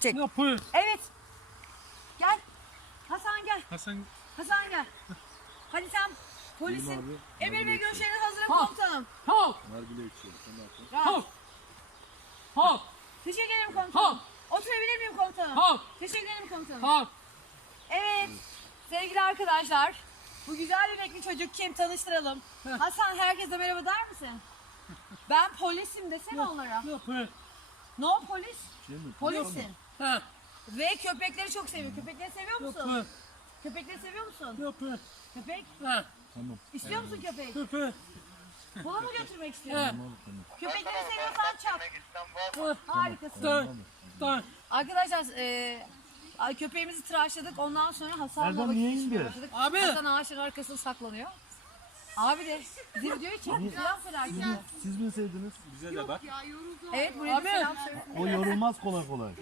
Çek. Yapı. Evet. Gel. Hasan gel. Hasan Hasan gel. Hadi sen polisin. Emir ve görüşleriniz hazırım Ha. komutanım. Kalk. Nargile içiyorum. Sen ne. Kalk. Kalk. Teşekkür ederim komutanım. Kalk. Oturabilir miyim komutanım? Kalk. Teşekkür ederim komutanım. Kalk. Evet. Sevgili arkadaşlar. Bu güzel yürekli çocuk kim tanıştıralım. Hasan herkese merhaba der misin? Ben polisim desene onlara. Yapı. No polis. Şey? Polisin. Ha. Ve köpekleri çok seviyor. Köpekleri seviyor musun? Yapı. Köpekleri seviyor musun? Yapı. Köpek? Ha. Tamam. İstiyor musun köpek? Yapı. Buna mı götürmek istiyorsun? Tamam. Tamam. Köpekleri seviyorsan çak. Ha. Harikasın. Dön. Arkadaşlar e, ay, köpeğimizi tıraşladık. Ondan sonra Hasan'la Erdem vakit niye indi? Abi. Hasan ağaçın arkasında saklanıyor. Abi de bir diyor ki selam söyler. Siz mi sevdiniz? Bize de bak. Evet buraya da selam söyle. O yorulmaz kolay kolay.